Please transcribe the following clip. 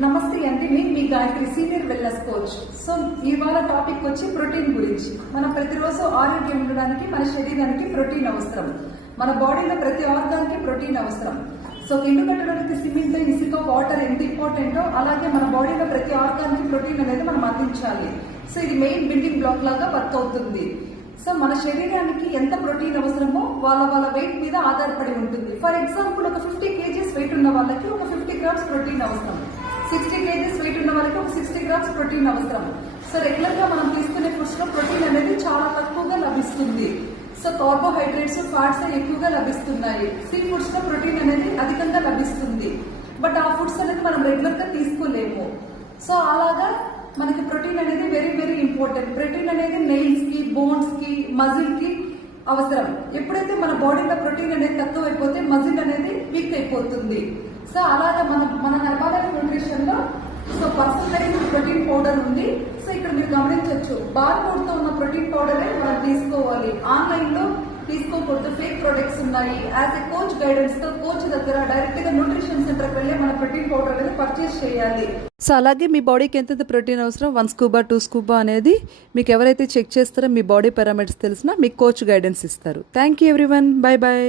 నమస్తే అండి, నేను మీ Gayatri, senior wellness coach. So ఇవాళ టాపిక్ వచ్చి ప్రోటీన్ గురించి. మనం ప్రతిరోజు ఆరోగ్యం ఉండడానికి మన శరీరానికి ప్రోటీన్ అవసరం. మన బాడీలో ప్రతి ఆర్గాన్కి ప్రోటీన్ అవసరం. సో ఇల్లు కట్టడానికి సిమెంట్, ఇసుక, వాటర్ ఎంత ఇంపార్టెంటో అలాగే మన బాడీలో ప్రతి ఆర్గాన్కి ప్రోటీన్ అనేది మనం అందించాలి. సో ఇది మెయిన్ బిల్డింగ్ బ్లాక్ లాగా వర్క్ అవుతుంది. సో మన శరీరానికి ఎంత ప్రోటీన్ అవసరమో వాళ్ళ వెయిట్ మీద ఆధారపడి ఉంటుంది. ఫర్ ఎగ్జాంపుల్, ఒక 50 kgs వెయిట్ ఉన్న వాళ్ళకి ఒక 50 grams ప్రోటీన్ అవసరం. 60 kgs వెయిట్ ఉన్న వాళ్ళకి ఒక 60 grams ప్రోటీన్ అవసరం. సో రెగ్యులర్ గా మనం తీసుకునే ఫుడ్స్ లో ప్రోటీన్ అనేది చాలా తక్కువగా లభిస్తుంది. సో కార్బోహైడ్రేట్స్, ఫ్యాట్స్ ఎక్కువగా లభిస్తున్నాయి. సీ ఫుడ్స్ లో ప్రోటీన్ అనేది అధికంగా లభిస్తుంది. బట్ ఆ ఫుడ్స్ అనేది మనం రెగ్యులర్ గా తీసుకోలేము. సో అలాగా మనకి ప్రోటీన్ అనేది వెరీ వెరీ ఇంపార్టెంట్. ప్రోటీన్ అనేది నెయిల్స్ కి, బోన్స్ కి, మజిల్ కి అవసరం. ఎప్పుడైతే మన బాడీలో ప్రోటీన్ అనేది తక్కువ అయిపోతే మజిల్ అనేది వీక్ అయిపోతుంది. సో అలాగే మన హెర్బాలైఫ్ న్యూట్రిషన్ లో సో పర్సనలైజ్డ్ ప్రోటీన్ పౌడర్ ఉంది. సో ఇక్కడ మీరు గమనించవచ్చు, బార్ కోడ్ తో ఉన్న ప్రోటీన్ పౌడరే మనం తీసుకోవాలి. ఆన్లైన్ లో తీసుకోకూడదు, ఫేక్ ప్రొడక్ట్స్ ఉన్నాయి. యాజ్ ఎ కోచ్ గైడెన్స్ తో కోచ్ దగ్గర డైరెక్ట్ గా న్యూట్రిషన్ సెంటర్ కి వెళ్ళి మన ప్రోటీన్ పౌడర్ అనేది పర్చేస్ చేయాలి. సో అలాగే మీ బాడీకి ఎంత ప్రోటీన్ అవసరం, 1 scuba 2 scuba అనేది మీకు ఎవరైతే చెక్ చేస్తారో మీ బాడీ పారామీటర్స్ తెలిసినా మీకు కోచ్ గైడెన్స్ ఇస్తారు. Thank you everyone, bye bye.